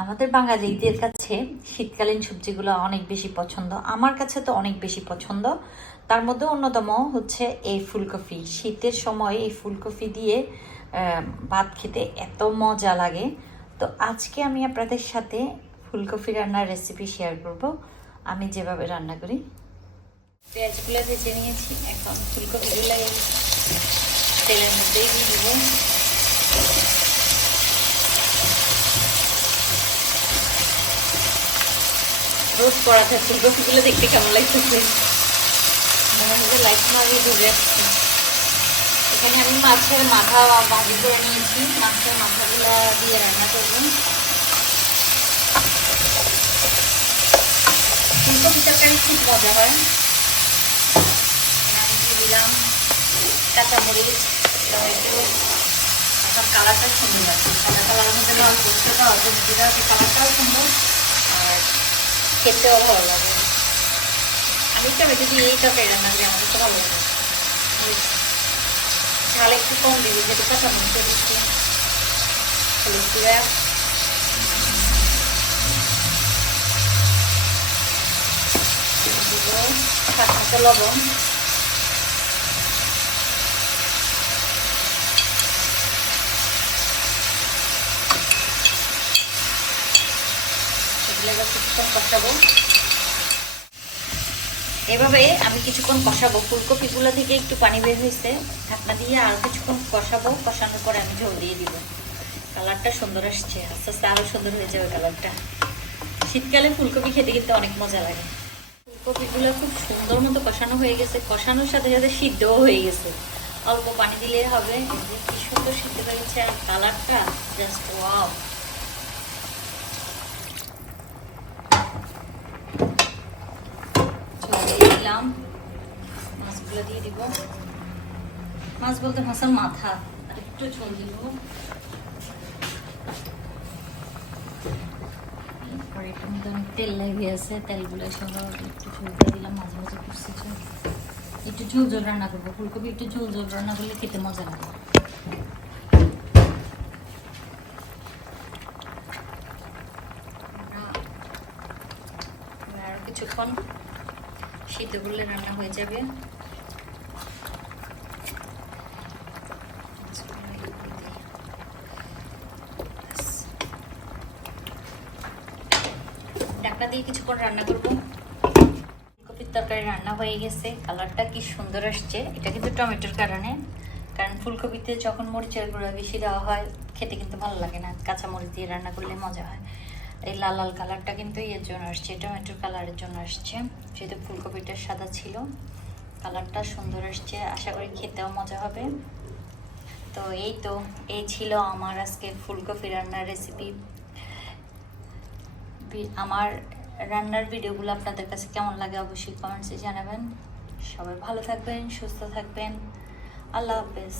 আমাদের বাঙালিদের কাছে শীতকালীন সবজিগুলো অনেক বেশি পছন্দ। আমার কাছে তো অনেক বেশি পছন্দ। তার মধ্যে অন্যতম হচ্ছে এই ফুলকপি। শীতের সময় এই ফুলকপি দিয়ে ভাত খেতে এত মজা লাগে। তো আজকে আমি আপনাদের সাথে ফুলকপি রান্নার রেসিপি শেয়ার করব। আমি যেভাবে রান্না করি। পেঁয়াজগুলো ভেজে নিয়েছি। এখন ফুলকপিগুলো তেলের মধ্যেই দিয়ে দিব। রোজ পড়াতে ফুলকপিগুলো দেখতে কেমন লাগতেছে? মনে হচ্ছে লাইট মারিয়ে ধরে আসছে। এখানে আমি মাছের মাথা ভাজি করে নিয়েছি, মাছের মাথাগুলো দিয়ে রান্না করব। ফুলকপি তরকারি খুব মজা হয়। আমি দিয়ে দিলাম কাঁচামরিচ, টমেটো, এখন কালারটা সুন্দর আছে সাদা কালারের মধ্যে লাল করতে তো অল্প দিতে হবে কালারটাও সুন্দর আর খেতেও ভালো লাগে। আমি টমেটো দিয়ে এই তরকারি রান্না করি, আমার তো ভালো লাগে ঝাল একটু কম দিবি, যেহেতু কাঁচামরিচ দিচ্ছি হলুদ গুঁড়া দিব লবণ। এভাবে আমি কিছুক্ষণ কষাবো। ফুলকপিগুলো থেকে একটু পানি বের হয়েছে, ঢাকনা দিয়ে আর কিছুক্ষণ কষাবো। কষানোর পরে আমি ঝোল দিয়ে দিব। কালারটা সুন্দর আসছে, আস্তে আস্তে আরও সুন্দর হয়ে যাবে কালারটা। শীতকালে ফুলকপি খেতে কিন্তু অনেক মজা লাগে। ফুলকপিগুলো খুব সুন্দর মতো কষানো হয়ে গেছে। কষানোর সাথে সাথে সিদ্ধও হয়ে গেছে। অল্প পানি দিলে হবে। কি সুন্দর সিদ্ধ হয়েছে, আর কালারটা জাস্ট ওয়াও ঝোল দিয়ে দিলাম। মাছগুলো দিয়ে দিব। মাছ বলতে মাছের মাথা, আর একটু ঝোল দিব। তেল লেগে আছে, তেলগুলো সহ একটু ঝোল দিলাম, মাঝে মাঝে করছি ঝোল। একটু ঝোল ঝোল রান্না করব, ফুলকপি একটু ঝোল ঝোল রান্না করলে খেতে মজা কিছুক্ষণ সিদ্ধ করলে রান্না হয়ে যাবে। ঢাকনা দিয়ে কিছুক্ষণ রান্না করব। ফুলকপির তরকারি রান্না হয়ে গেছে। কালারটা কি সুন্দর আসছে। এটা কিন্তু টমেটোর কারণে। কারণ ফুলকপিতে যখন মরিচের গুঁড়া বেশি দেওয়া হয়, খেতে কিন্তু ভালো লাগে না। কাঁচা মরিচ দিয়ে রান্না করলে মজা হয়। এই লাল লাল কালারটা কিন্তু এর জন্য আসছে টমেটোর কালারের জন্য আসছে। যেহেতু ফুলকপিটা সাদা ছিল, কালারটা সুন্দর আসছে, আশা করি খেতেও মজা হবে। তো এই তো, এই ছিল আমার আজকে ফুলকপি রান্নার রেসিপি আমার রান্নার ভিডিওগুলো আপনাদের কাছে কেমন লাগে অবশ্যই কমেন্টসে জানাবেন। সবাই ভালো থাকবেন, সুস্থ থাকবেন। আল্লাহ হাফেজ।